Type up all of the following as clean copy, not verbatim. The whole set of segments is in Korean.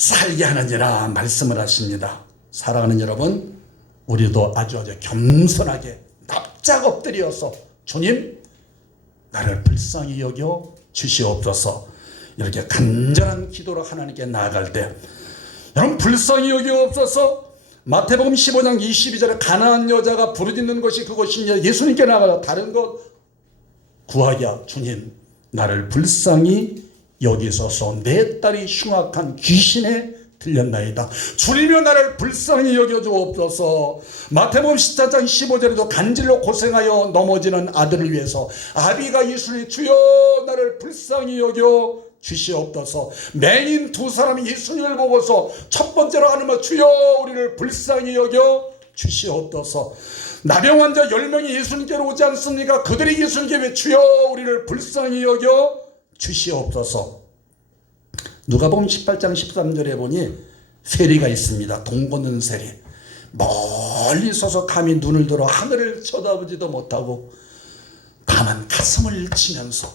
살게 하느니라 말씀을 하십니다. 사랑하는 여러분, 우리도 아주 겸손하게 납작 엎드려서 주님, 나를 불쌍히 여겨 주시옵소서. 이렇게 간절한 기도로 하나님께 나아갈 때, 여러분, 불쌍히 여기옵소서. 마태복음 15장 22절에 가나안 여자가 부르짖는 것이 그것이 예수님께 나가서 다른 것 구하기야. 주님, 나를 불쌍히 여기소서. 내 딸이 흉악한 귀신에 들렸나이다. 주님이여 나를 불쌍히 여겨주옵소서. 마태복음 14장 15절에도 간질로 고생하여 넘어지는 아들을 위해서 아비가 예수님, 주여 나를 불쌍히 여겨 주시옵소서. 맹인 두 사람이 예수님을 보고서 첫 번째로 하는 말, 주여 우리를 불쌍히 여겨 주시옵소서. 나병 환자 10명이 예수님께로 오지 않습니까? 그들이 예수님께 왜 주여 우리를 불쌍히 여겨 주시옵소서. 누가복음 18장 13절에 보니 세리가 있습니다. 돈 걷는 세리. 멀리 서서 감히 눈을 들어 하늘을 쳐다보지도 못하고 다만 가슴을 치면서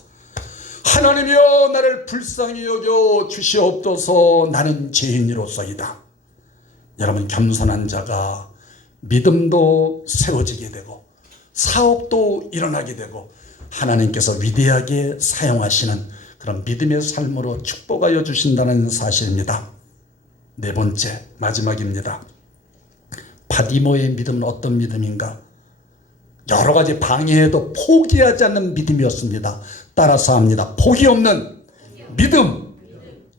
하나님이여 나를 불쌍히 여겨 주시옵소서. 나는 죄인이로소이다. 여러분, 겸손한 자가 믿음도 세워지게 되고 사업도 일어나게 되고 하나님께서 위대하게 사용하시는 그런 믿음의 삶으로 축복하여 주신다는 사실입니다. 네 번째, 마지막입니다. 바디모의 믿음은 어떤 믿음인가? 여러 가지 방해해도 포기하지 않는 믿음이었습니다. 따라서 합니다. 포기 없는 믿음.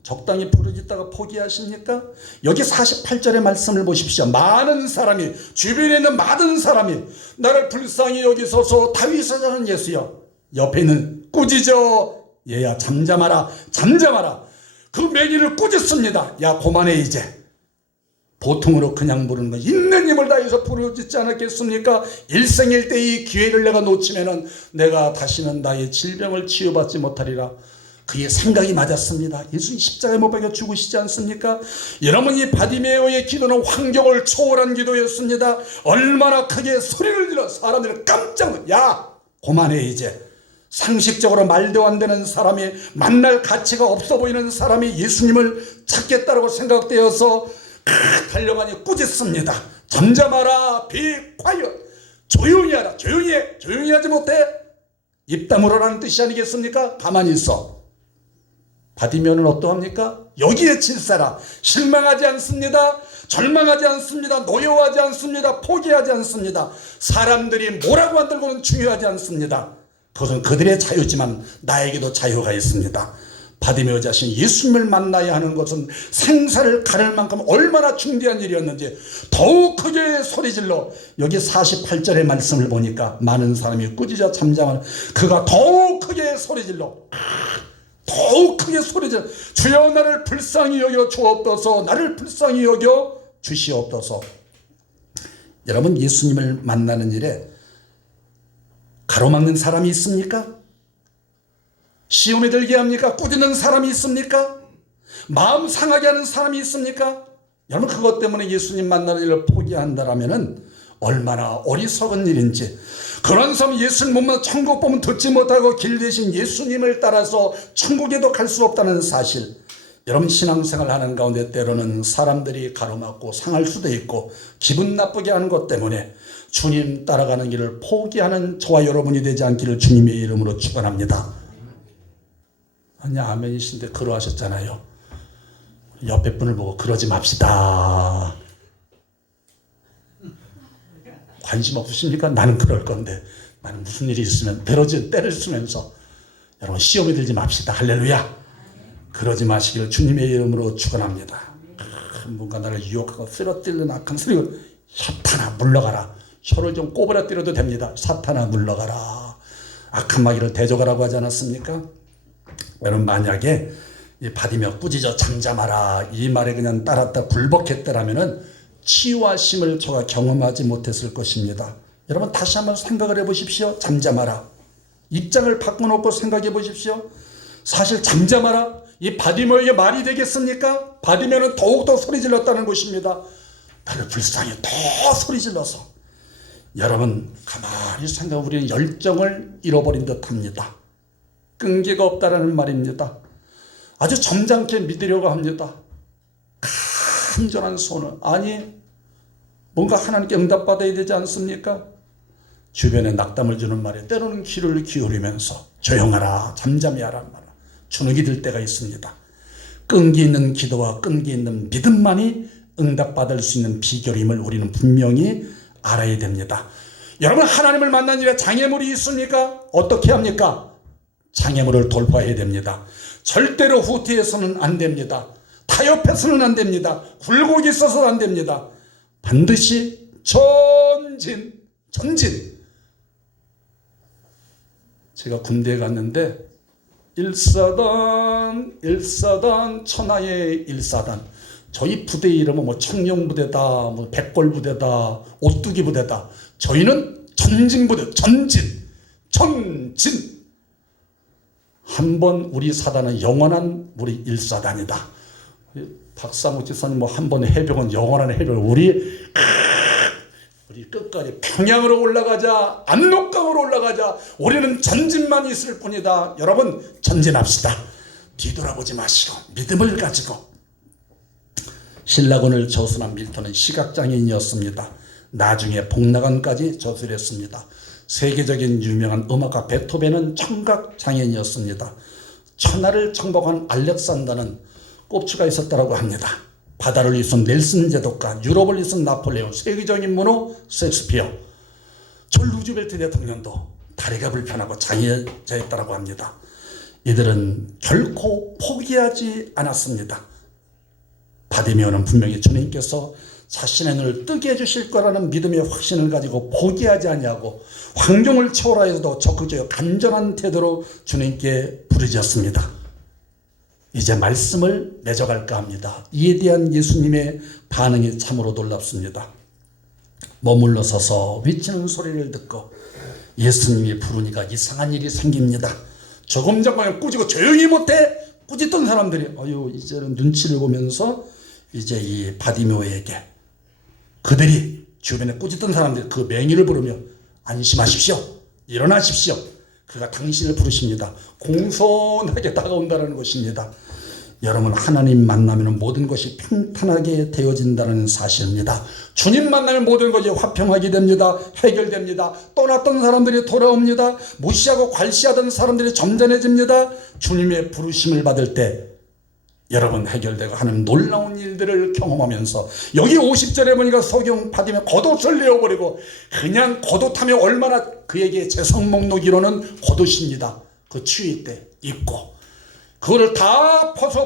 적당히 부르짖다가 포기하십니까? 여기 48절의 말씀을 보십시오. 많은 사람이, 주변에 있는 많은 사람이 나를 불쌍히 여기소서. 다윗을 하는 예수여. 옆에는 꾸짖어. 얘야 잠잠하라, 잠잠하라. 그 맹인을 꾸짖습니다. 야 고만해 이제. 보통으로 그냥 부르는 거, 있는 힘을 다해서 부르짖지 않았겠습니까? 일생일대의 기회를 내가 놓치면은 내가 다시는 나의 질병을 치유받지 못하리라. 그의 생각이 맞았습니다. 예수님 십자가에 못 박혀 죽으시지 않습니까? 여러분, 이 바디메오의 기도는 환경을 초월한 기도였습니다. 얼마나 크게 소리를 질러 사람들을 깜짝, 야 고만해 이제. 상식적으로 말도 안 되는 사람이, 만날 가치가 없어 보이는 사람이 예수님을 찾겠다고 생각되어서 달려가니 꾸짖습니다. 잠잠하라, be quiet. 조용히 하라. 조용히 해. 조용히 하지 못해. 입 다물어라는 뜻이 아니겠습니까? 가만히 있어. 바디메오는 어떠합니까? 여기에 질사라. 실망하지 않습니다. 절망하지 않습니다. 노여워하지 않습니다. 포기하지 않습니다. 사람들이 뭐라고 한들고는 중요하지 않습니다. 그것은 그들의 자유지만 나에게도 자유가 있습니다. 바디메오 자신 예수님을 만나야 하는 것은 생사를 가를 만큼 얼마나 중대한 일이었는지 더욱 크게 소리질러, 여기 48절의 말씀을 보니까 많은 사람이 꾸짖어 잠잠하는, 그가 더욱 크게 소리질러, 더욱 크게 소리질러, 주여 나를 불쌍히 여겨 주옵소서. 나를 불쌍히 여겨 주시옵소서. 여러분, 예수님을 만나는 일에 가로막는 사람이 있습니까? 시험에 들게 합니까? 꾸짖는 사람이 있습니까? 마음 상하게 하는 사람이 있습니까? 여러분, 그것 때문에 예수님 만나는 일을 포기한다라면 얼마나 어리석은 일인지. 그런 사람 예수님 못 만나 천국 보면 듣지 못하고 길 대신 예수님을 따라서 천국에도 갈 수 없다는 사실. 여러분, 신앙생활 하는 가운데 때로는 사람들이 가로막고 상할 수도 있고 기분 나쁘게 하는 것 때문에 주님 따라가는 길을 포기하는 저와 여러분이 되지 않기를 주님의 이름으로 축원합니다. 아니, 아멘이신데 그러하셨잖아요. 옆에 분을 보고 그러지 맙시다. 관심 없으십니까? 나는 그럴 건데, 나는 무슨 일이 있으면 때를 쓰면서 여러분 시험에 들지 맙시다. 할렐루야. 그러지 마시기를 주님의 이름으로 축원합니다. 뭔가 나를 유혹하고 쓰러뜨리는 악한 소리가, 사탄아 물러가라. 혀를 좀 꼬부라 때려도 됩니다. 사탄아 물러가라. 악한 마귀를 대적하라고 하지 않았습니까? 여러분, 만약에 이 바디메오 꾸짖어 잠잠하라 이 말에 그냥 따랐다 굴복했더라면은 치유하심을 저가 경험하지 못했을 것입니다. 여러분, 다시 한번 생각을 해보십시오. 잠잠하라. 입장을 바꿔놓고 생각해 보십시오. 사실 잠잠하라, 이 바디메오에게 말이 되겠습니까? 바디메오는 더욱더 소리 질렀다는 것입니다. 나를 불쌍히 더 소리 질러서. 여러분, 가만히 생각해, 우리는 열정을 잃어버린 듯합니다. 끈기가 없다라는 말입니다. 아주 점잖게 믿으려고 합니다. 간절한 소원을, 아니 뭔가 하나님께 응답받아야 되지 않습니까? 주변에 낙담을 주는 말에 때로는 귀를 기울이면서 조용하라 잠잠히 하라는 말을 주눅이 들 때가 있습니다. 끈기 있는 기도와 끈기 있는 믿음만이 응답받을 수 있는 비결임을 우리는 분명히 알아야 됩니다. 여러분, 하나님을 만난 일에 장애물이 있습니까? 어떻게 합니까? 장애물을 돌파해야 됩니다. 절대로 후퇴해서는 안 됩니다. 타협해서는 안 됩니다. 굴곡이 있어서는 안 됩니다. 반드시 전진. 제가 군대에 갔는데 일사단 천하의 일사단, 저희 부대 이름은 뭐 청룡부대다, 뭐 백골부대다, 오뚜기부대다. 저희는 전진부대, 전진. 한번 우리 사단은 영원한 우리 일사단이다. 박상우 지사님 뭐 한 번 해병은 영원한 해병. 우리 끝까지 평양으로 올라가자, 압록강으로 올라가자. 우리는 전진만 있을 뿐이다. 여러분, 전진합시다. 뒤돌아보지 마시고 믿음을 가지고. 신라군을 저술한 밀턴은 시각장애인이었습니다. 나중에 복나간까지 저술했습니다. 세계적인 유명한 음악가 베토벤은 청각장애인이었습니다. 천하를 정복한 알렉산더는 꼽추가 있었다고 합니다. 바다를 이룬 넬슨 제독과 유럽을 이룬 나폴레옹, 세계적인 문호 셰익스피어, 전 루즈벨트 대통령도 다리가 불편하고 장애자였다고 합니다. 이들은 결코 포기하지 않았습니다. 바디메오는 분명히 주님께서 자신의 눈을 뜨게 해주실 거라는 믿음의 확신을 가지고 포기하지 아니하고 환경을 초월하여도 적극적이고 간절한 태도로 주님께 부르짖었습니다. 이제 말씀을 맺어갈까 합니다. 이에 대한 예수님의 반응이 참으로 놀랍습니다. 머물러 서서 외치는 소리를 듣고 예수님이 부르니까 이상한 일이 생깁니다. 조금 전까지 꾸짖고 조용히 못해 꾸짖던 사람들이 이제는 눈치를 보면서 이제 이 바디메오에게, 그들이 주변에 꾸짖던 사람들이 그 맹위를 부르며 안심하십시오, 일어나십시오, 그가 당신을 부르십니다. 공손하게 다가온다는 것입니다. 여러분, 하나님 만나면 모든 것이 평탄하게 되어진다는 사실입니다. 주님 만나면 모든 것이 화평하게 됩니다. 해결됩니다. 떠났던 사람들이 돌아옵니다. 무시하고 괄시하던 사람들이 점잖해집니다. 주님의 부르심을 받을 때 여러분 해결되고 하는 놀라운 일들을 경험하면서, 여기 50절에 보니까 소경 바디메오 겉옷을 내어버리고, 그냥 겉옷하면 얼마나 그에게 제성 목록이로는 겉옷입니다. 그 추위 때 입고 그거를 다 벗어